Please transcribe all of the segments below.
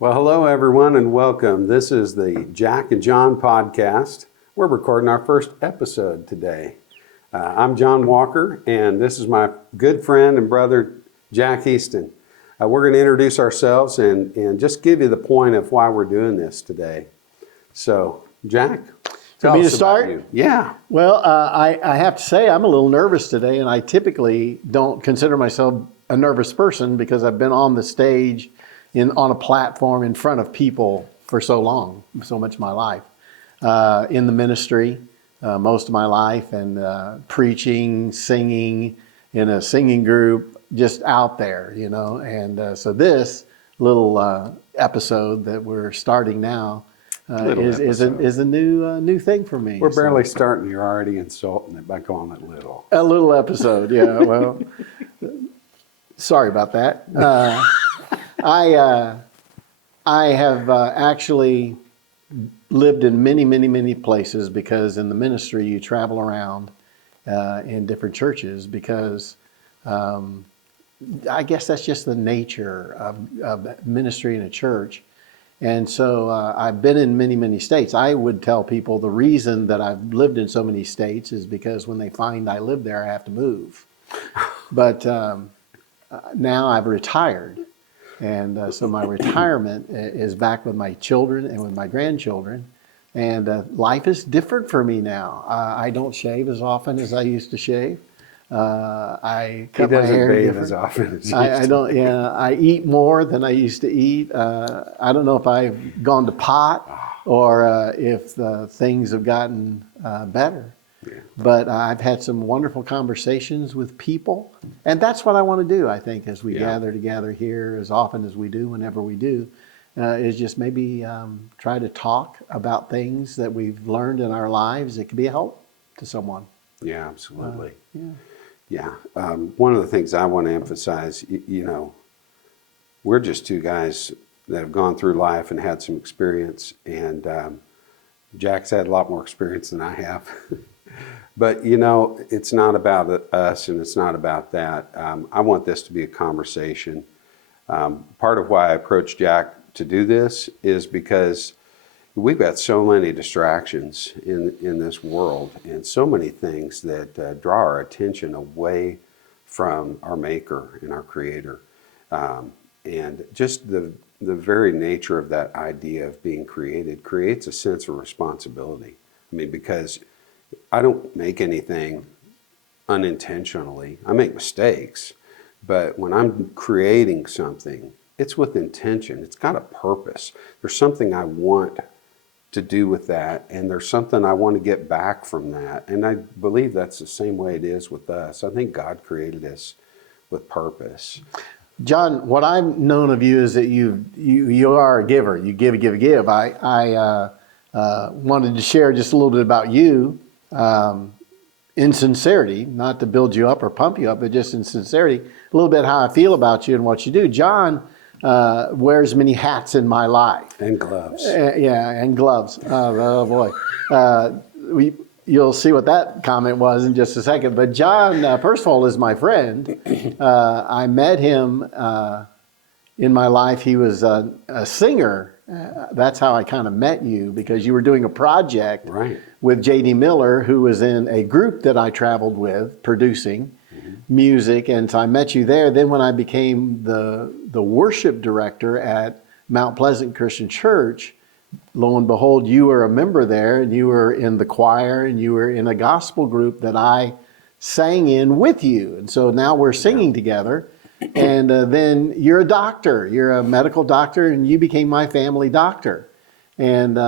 Well, hello, everyone, and welcome. This is the Jack and John podcast. We're recording our first episode today. I'm John Walker, and this is my good friend and brother, Jack Easton. We're going to introduce ourselves and just give you the point of why we're doing this today. So, Jack, tell me us to start? about you. Yeah. Well, I have to say I'm a little nervous today, and I typically don't consider myself a nervous person because I've been on the stage on a platform in front of people for so long, so much of my life, in the ministry, most of my life, and preaching, singing in a singing group, just out there, you know. And so this little episode that we're starting now is a new thing for me. We're barely starting. You're already insulting it by calling it little. A little episode, yeah. Well, sorry about that. I have actually lived in many places because in the ministry you travel around in different churches because I guess that's just the nature of ministry in a church. And so I've been in many states. I would tell people the reason that I've lived in so many states is because when they find I live there, I have to move. But now I've retired. And so my retirement is back with my children and with my grandchildren. And life is different for me now. I don't shave as often as I used to shave. I cut my hair bathe different. as often as I don't. Yeah, I eat more than I used to eat. I don't know if I've gone to pot or if things have gotten better. Yeah. But I've had some wonderful conversations with people, and that's what I want to do. I think as we gather together here, as often as we do, whenever we do, is just maybe try to talk about things that we've learned in our lives that could be a help to someone. Yeah, absolutely. Yeah. One of the things I want to emphasize, you know, we're just two guys that have gone through life and had some experience, and Jack's had a lot more experience than I have. But, you know, it's not about us and it's not about that. I want this to be a conversation. Part of why I approached Jack to do this is because we've got so many distractions in this world and so many things that draw our attention away from our Maker and our Creator. And just the very nature of that idea of being created creates a sense of responsibility. I mean, because I don't make anything unintentionally. I make mistakes, but when I'm creating something, it's with intention. It's got a purpose. There's something I want to do with that, and there's something I want to get back from that. And I believe that's the same way it is with us. I think God created us with purpose. John, what I've known of you is that you are a giver. You give. I wanted to share just a little bit about you in sincerity, not to build you up or pump you up, but just in sincerity, a little bit how I feel about you and what you do. John wears many hats in my life. And gloves. And gloves. Oh boy. You'll see what that comment was in just a second. But John, first of all, is my friend. I met him in my life. He was a singer. That's how I kind of met you, because you were doing a project with J.D. Miller, who was in a group that I traveled with, producing music. And so I met you there. Then when I became the worship director at Mount Pleasant Christian Church, lo and behold, you were a member there, and you were in the choir, and you were in a gospel group that I sang in with you. And so now we're singing together. And then you're a doctor. You're a medical doctor, and you became my family doctor. And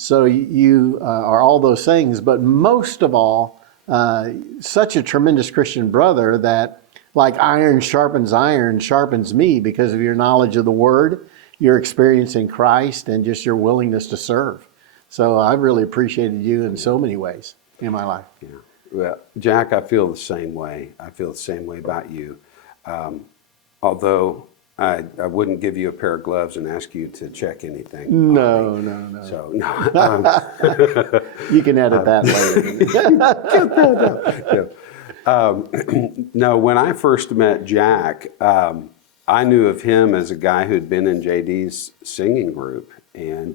so you are all those things. But most of all, such a tremendous Christian brother that, like iron sharpens me because of your knowledge of the Word, your experience in Christ, and just your willingness to serve. So I've really appreciated you in so many ways in my life. Yeah. Well, Jack, I feel the same way. I feel the same way about you. Although I wouldn't give you a pair of gloves and ask you to check anything. No. So, no. You can edit that later. No, when I first met Jack, I knew of him as a guy who'd been in JD's singing group, and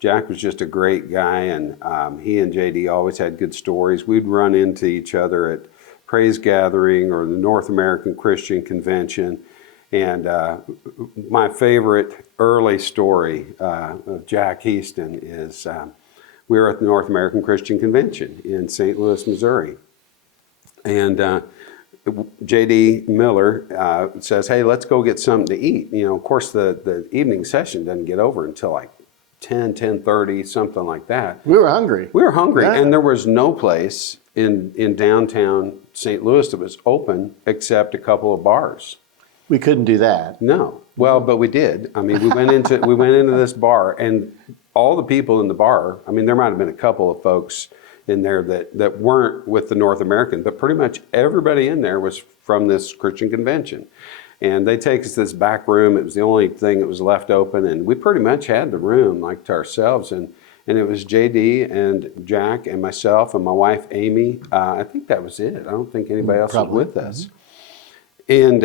Jack was just a great guy, and he and JD always had good stories. We'd run into each other at Praise Gathering or the North American Christian Convention, and my favorite early story of Jack Heaston is we were at the North American Christian Convention in St. Louis, Missouri, and J.D. Miller says, hey, let's go get something to eat. You know, of course, the evening session doesn't get over until like 10:30, something like that. We were hungry. We were hungry, Yeah. and there was no place in downtown St. Louis that was open except a couple of bars. We couldn't do that. No. Well, but we did. I mean, we went into this bar, and all the people in the bar, I mean, there might have been a couple of folks in there that weren't with the North American, but pretty much everybody in there was from this Christian convention. And they take us to this back room. It was the only thing that was left open, and we pretty much had the room like to ourselves. And it was JD and Jack and myself and my wife Amy. I think that was it. I don't think anybody else Probably. was with us. And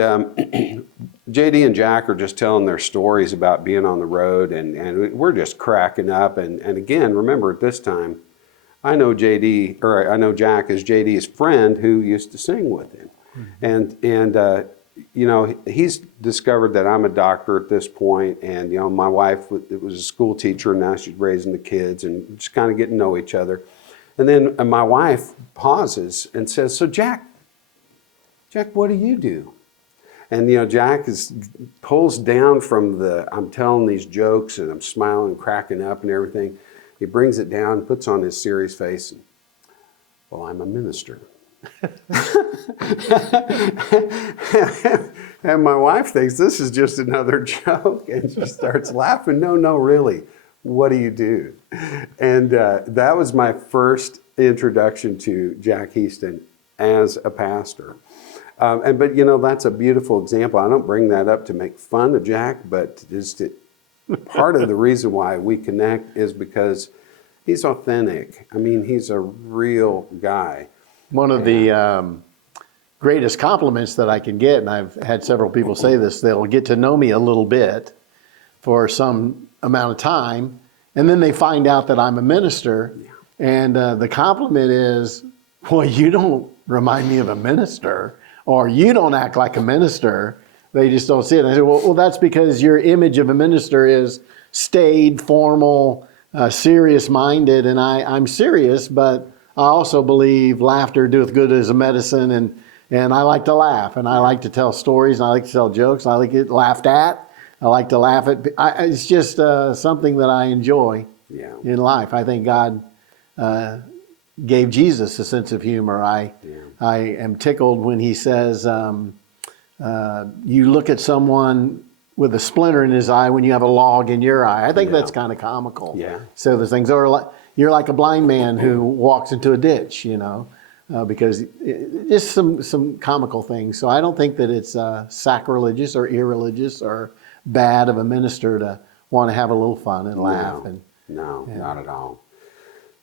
JD and Jack are just telling their stories about being on the road, and we're just cracking up. And again, remember at this time, I know Jack as JD's friend who used to sing with him. And you know, he's discovered that I'm a doctor at this point, and you know, my wife was a school teacher, and now she's raising the kids, and just kind of getting to know each other. And then my wife pauses and says, "So Jack, what do you do?" And you know, Jack pulls down from I'm telling these jokes and I'm smiling and cracking up and everything. He brings it down, puts on his serious face, and, well, I'm a minister. And my wife thinks this is just another joke, and she starts laughing. No, really, what do you do? And that was my first introduction to Jack Heaston as a pastor. But you know, that's a beautiful example. I don't bring that up to make fun of Jack, but just part of the reason why we connect is because he's authentic. I mean, he's a real guy. One of the greatest compliments that I can get, and I've had several people say this, they'll get to know me a little bit for some amount of time, and then they find out that I'm a minister, and the compliment is, well, you don't remind me of a minister, or you don't act like a minister. They just don't see it. And I say, well, that's because your image of a minister is staid, formal, serious-minded, and I'm serious, but I also believe laughter doeth good as a medicine, and I like to laugh, and I like to tell stories, and I like to tell jokes, and I like to get laughed at. I like to laugh at. It's just something that I enjoy in life. I think God gave Jesus a sense of humor. I am tickled when he says, you look at someone with a splinter in his eye when you have a log in your eye. I think that's kind of comical. Yeah. So there's things, or like, you're like a blind man who walks into a ditch, you know, because just some comical things. So I don't think that it's sacrilegious or irreligious or bad of a minister to want to have a little fun and laugh. No, not at all.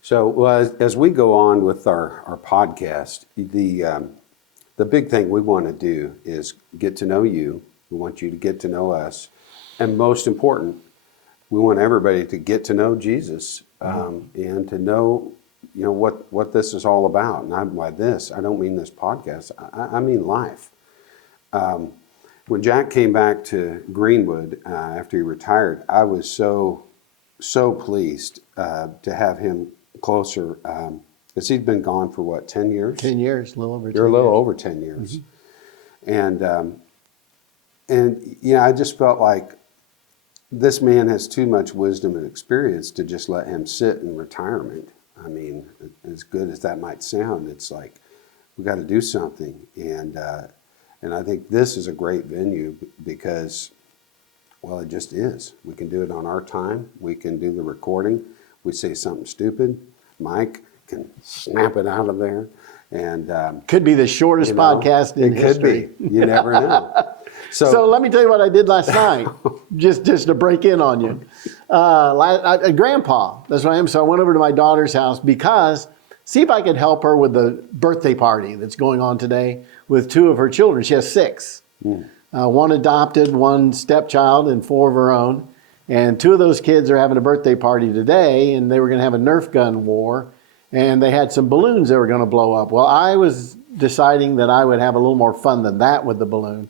So well, as we go on with our podcast, the big thing we want to do is get to know you. We want you to get to know us. And most important, we want everybody to get to know Jesus and to know, you know, what this is all about. And by this, I don't mean this podcast. I mean life. When Jack came back to Greenwood after he retired, I was so pleased to have him closer, because he'd been gone for what, 10 years? 10 years, a little over 10 years. You're a little over 10 years. Mm-hmm. And you know, I just felt like this man has too much wisdom and experience to just let him sit in retirement. I mean, as good as that might sound, it's like we got to do something. And I think this is a great venue because, well, it just is. We can do it on our time. We can do the recording. We say something stupid, Mike can snap it out of there. And could be the shortest podcast in history. It could be. You never know. So let me tell you what I did last night, just to break in on you. Grandpa, that's what I am. So I went over to my daughter's house because see if I could help her with the birthday party that's going on today with two of her children. She has 6. one adopted, one stepchild, and 4 of her own. And 2 of those kids are having a birthday party today, and they were going to have a Nerf gun war, and they had some balloons they were going to blow up. Well, I was deciding that I would have a little more fun than that with the balloon,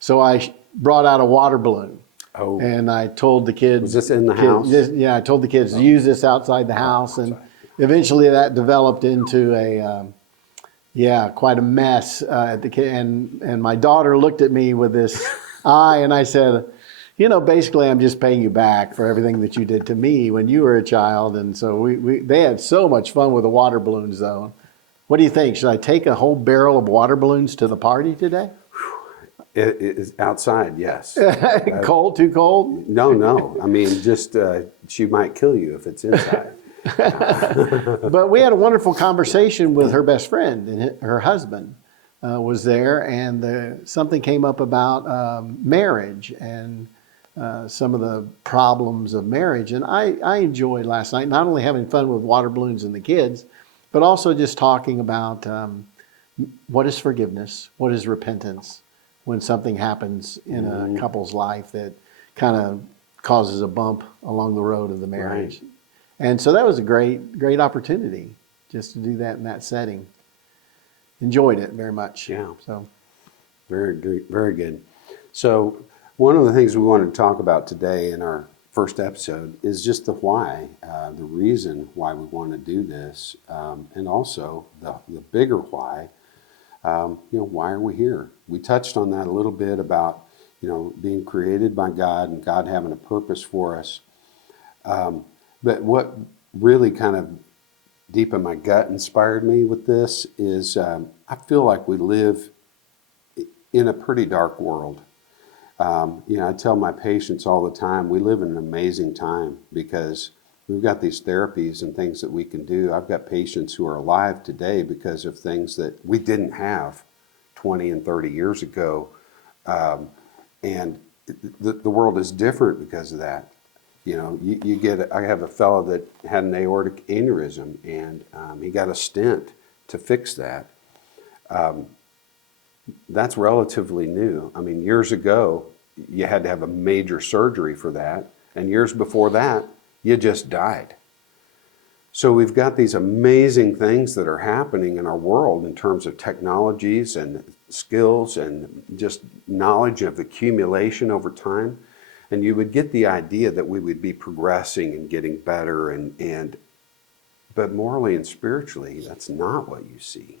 so I brought out a water balloon. Oh. And I told the kids. Was this in the house? Yeah, I told the kids to use this outside the house, and eventually that developed into quite a mess at the kid. And my daughter looked at me with this eye, and I said, basically, I'm just paying you back for everything that you did to me when you were a child. And so they had so much fun with the water balloons, though. What do you think? Should I take a whole barrel of water balloons to the party today? It is outside, yes. Cold? Too cold? No. I mean, just she might kill you if it's inside. But we had a wonderful conversation with her best friend, and her husband was there, and something came up about marriage and some of the problems of marriage. And I enjoyed last night not only having fun with water balloons and the kids, but also just talking about what is forgiveness, what is repentance, when something happens in a couple's life that kind of causes a bump along the road of the marriage. Right. And so that was a great opportunity just to do that in that setting. Enjoyed it very much. Yeah. So very good, very good. So one of the things we wanted to talk about today in our first episode is just the why, the reason why we want to do this, and also the bigger why. Why are we here? We touched on that a little bit about, being created by God and God having a purpose for us. But what really kind of deep in my gut inspired me with this is I feel like we live in a pretty dark world. I tell my patients all the time, we live in an amazing time because we've got these therapies and things that we can do. I've got patients who are alive today because of things that we didn't have 20 and 30 years ago. And the world is different because of that. I have a fellow that had an aortic aneurysm, and he got a stent to fix that. That's relatively new. I mean, years ago, you had to have a major surgery for that. And years before that, you just died. So we've got these amazing things that are happening in our world in terms of technologies and skills and just knowledge of accumulation over time. And you would get the idea that we would be progressing and getting better, but morally and spiritually, that's not what you see.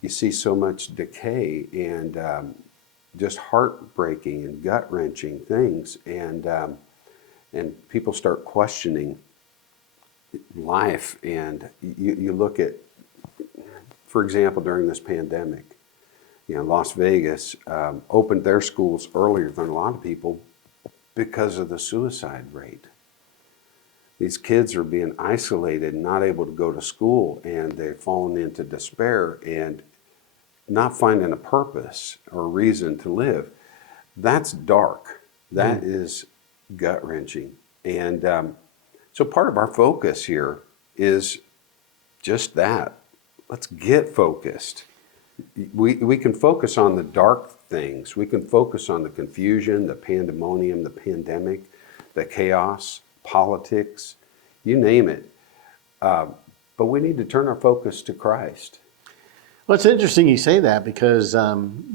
You see so much decay and just heartbreaking and gut-wrenching things, and people start questioning life. And you look at, for example, during this pandemic, Las Vegas opened their schools earlier than a lot of people because of the suicide rate. These kids are being isolated and not able to go to school, and they've fallen into despair and not finding a purpose or a reason to live. That's dark. That is gut-wrenching. And so part of our focus here is just that. Let's get focused. We can focus on the dark things. We can focus on the confusion, the pandemonium, the pandemic, the chaos, politics, you name it. But we need to turn our focus to Christ. Well, it's interesting you say that because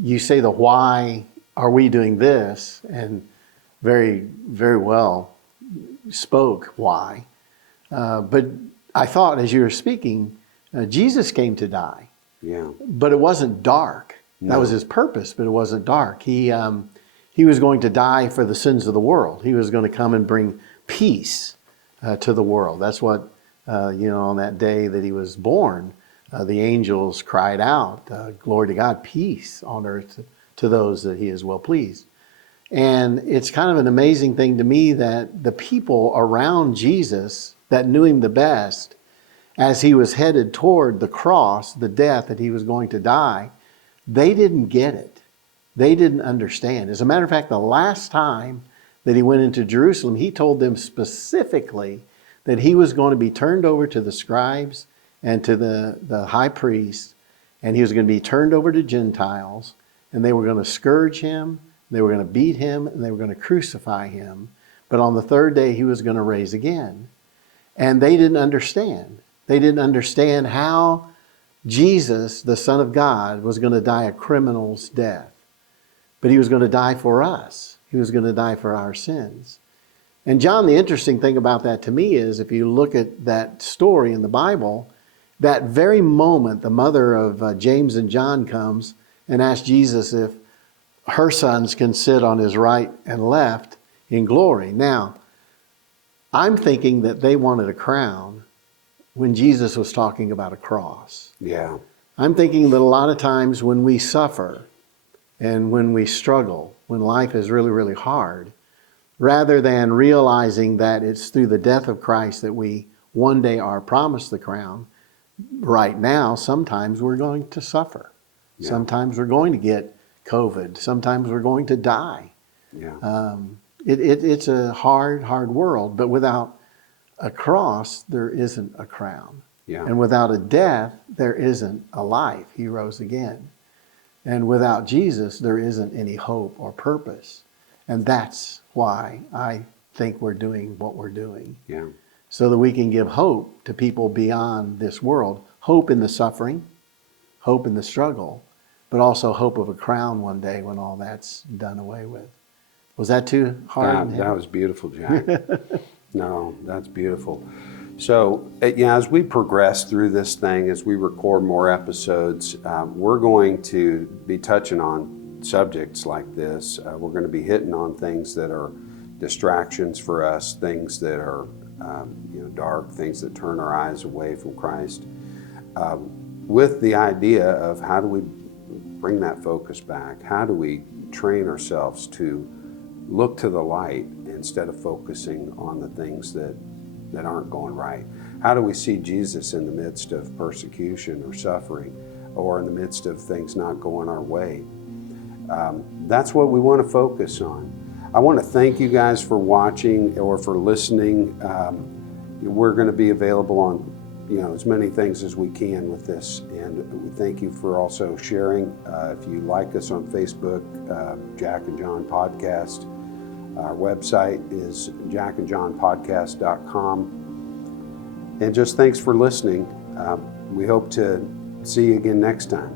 you say the why are we doing this, and very, very well spoke why. But I thought as you were speaking, Jesus came to die. Yeah. But it wasn't dark. No. That was his purpose, but it wasn't dark. He was going to die for the sins of the world. He was going to come and bring peace to the world. That's what, on that day that he was born, the angels cried out, glory to God, peace on earth to those that he is well pleased. And it's kind of an amazing thing to me that the people around Jesus that knew him the best, as he was headed toward the cross, the death that he was going to die, they didn't get it. They didn't understand. As a matter of fact, the last time that he went into Jerusalem, he told them specifically that he was going to be turned over to the scribes and to the high priest, and he was going to be turned over to Gentiles, and they were going to scourge him, They were going to beat him and they were going to crucify him. But on the third day, he was going to raise again. And they didn't understand. They didn't understand how Jesus, the Son of God, was going to die a criminal's death. But he was going to die for us. He was going to die for our sins. And John, the interesting thing about that to me is, if you look at that story in the Bible, that very moment the mother of James and John comes and asks Jesus if her sons can sit on his right and left in glory. Now, I'm thinking that they wanted a crown when Jesus was talking about a cross. Yeah. I'm thinking that a lot of times when we suffer and when we struggle, when life is really, really hard, rather than realizing that it's through the death of Christ that we one day are promised the crown, right now, sometimes we're going to suffer. Yeah. Sometimes we're going to get COVID. Sometimes we're going to die. Yeah. It's a hard, hard world, but without a cross, there isn't a crown. Yeah. And without a death, there isn't a life. He rose again. And without Jesus, there isn't any hope or purpose. And that's why I think we're doing what we're doing. Yeah. So that we can give hope to people beyond this world. Hope in the suffering, hope in the struggle, but also hope of a crown one day when all that's done away with. Was that too hard? That was beautiful, Jack. No, that's beautiful. So, as we progress through this thing, as we record more episodes, we're going to be touching on subjects like this. We're going to be hitting on things that are distractions for us, things that are dark, things that turn our eyes away from Christ, with the idea of how do we bring that focus back? How do we train ourselves to look to the light instead of focusing on the things that aren't going right? How do we see Jesus in the midst of persecution or suffering, or in the midst of things not going our way? That's what we want to focus on. I want to thank you guys for watching or for listening. We're going to be available on as many things as we can with this, and we thank you for also sharing. If you like us on Facebook, Jack and John Podcast. Our website is jackandjohnpodcast.com. And just thanks for listening. We hope to see you again next time.